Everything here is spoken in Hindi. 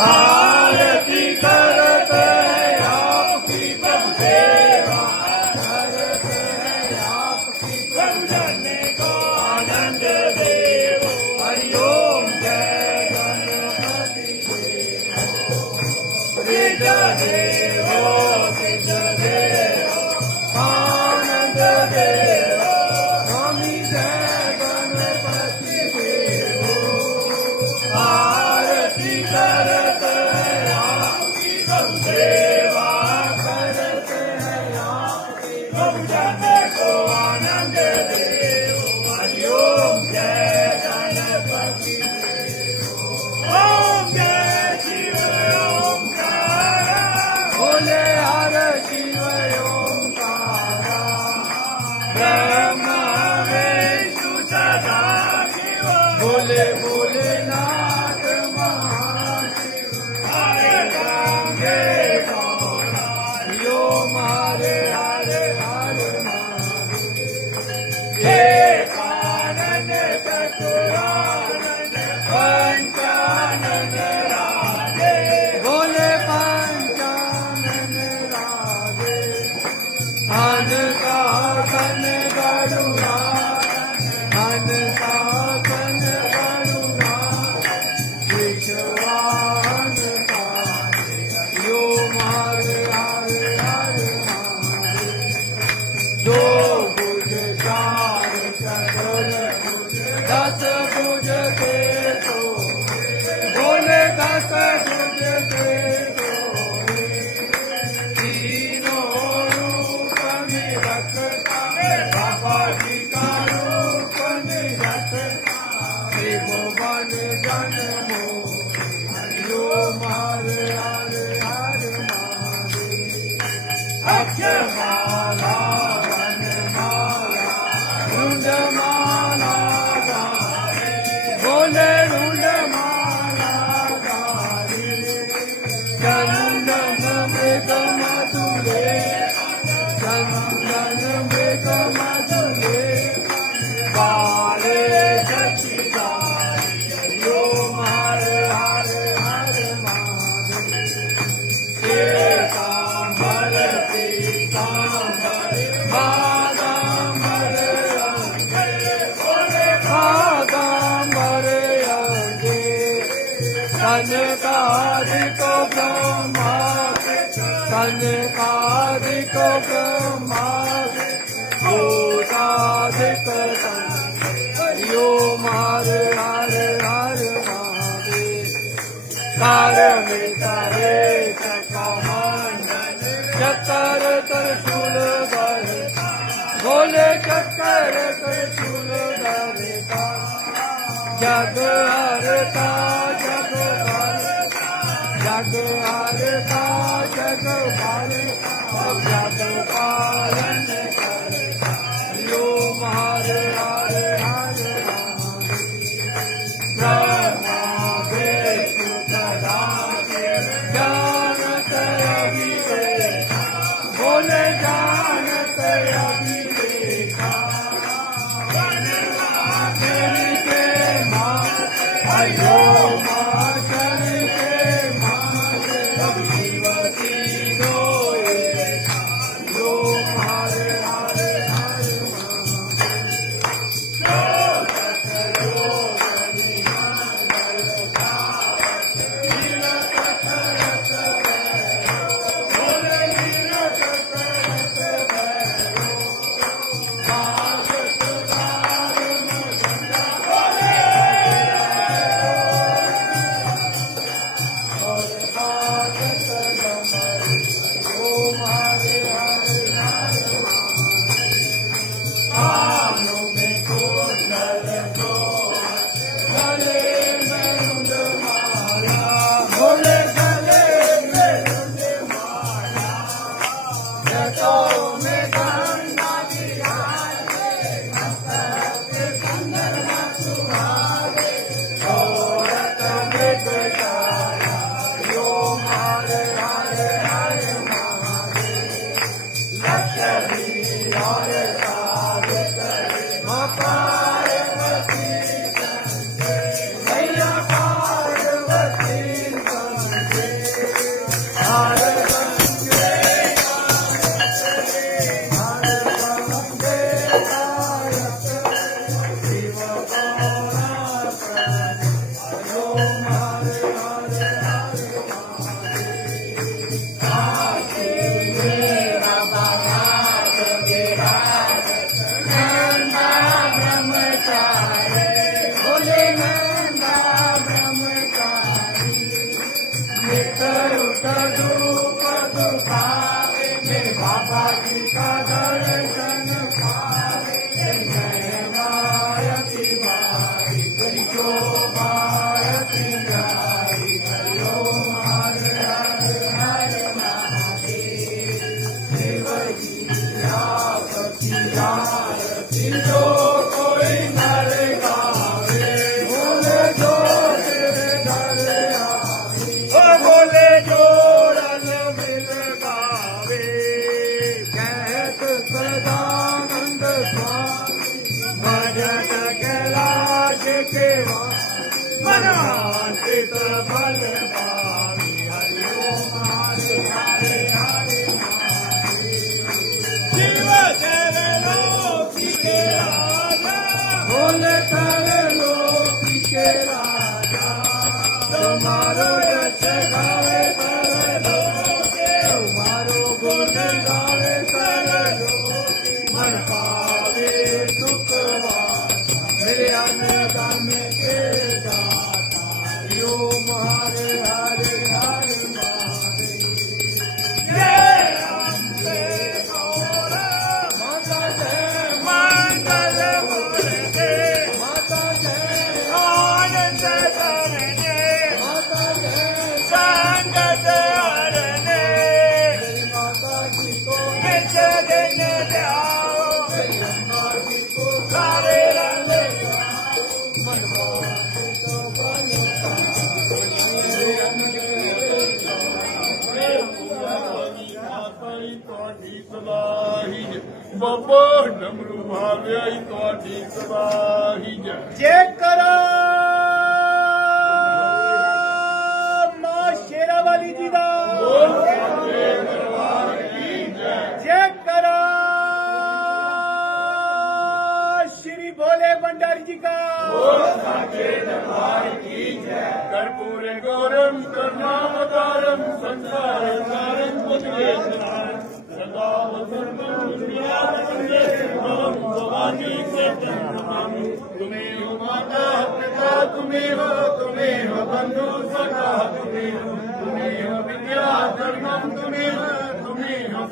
आरती करते हैं आपकी प्रभु सेवा करते हैं आपकी प्रभु जाने को आनंद देव हरिओम जय गणपति सिद्ध देव आनंद देव स्वामी जय गणपति देव आरती करते हैं आपकी प्रभु सेवा करते हैं आपकी प्रभु जाने को आनंद देव हरिओम जय गणपति देव ओम जय शिव ओंकार बोले हर शिव ओंकार ब्रह्मा विष्णु सदा शिव बोले भोलेनाथ महाशिव हरे गंगे गौरा ओम हरे हरे हरे महादेव एकानन चतुरानन पंचानन राधे बोले पंचानन राधे हन का कन गरुड़ा हन का कन गरुड़ा विश्वान का यो हरे हरे हरे महादेव दो भुज चार चतुर भुज दस भुज के तो बोले दस भुज के तो तीनों रूप में रखता बाबा जी का रूप में रखता त्रिभुवन जन्मो हरिओ हरे हरे हरे महादेव अक्षमाला वनमाला रुंडमाला गारे बोले रुंडमाला गारे चंदन मृग मधुरे चंदन मृग मधुरे बाले सचिदारि ओम हरे हरे हरे महादेव एकांबर पीतांबर बादांबर अंगे बोले बादांबर अंगे कनकादिक कनकादिक ब्रह्मादि भूतादिक हरिओ हरे हरे हरे महादेव कारमितरे चक्रमंडल चक्कर त्रिशूल धरता बोले चक्कर त्रिशूल धरता जग हरता जग हरता जग हरता जग हरता जग पालन करता हरिओ हरे हरे हरे महादेव ब्रह्मा विष्णु सदा शिव जानत अविवेका बोले जानत अविवेका चरी के माँ हरिओ माँ चरी के माँ सब जीव भजन कैलाश के मनवांचित फल पावी हरि ओम हरे हरे हरे शिव तेरे लोक के राजा भोले तेरे लोक के राजा तुम्हारो यश गावे कर लोके तुम्हारो गुण गावे कर लोके मन पावे सुखवान मेरे अन्नदान के दाता यो हरे हरे हरे जय अम्बे गौरा माता जय मंगल मूर्ते माता जय आनंद धरणे माता जय संगत हरणे माता जी को निज दिन ध्याओ अम्बा जी को सारे रंग बाबा डमरू भाव्या थोड़ी सवाही जय करा मां शेरावाली जी का जय करा श्री भोले भंडारी जी का कर्पूरे गौरम करुणावतारम संसार सारम सदा भवानी से तुम्हें हो माता पिता तुम्हें हो बंधु सखा तुम्हें हो विद्या धर्मम तुम्हें हो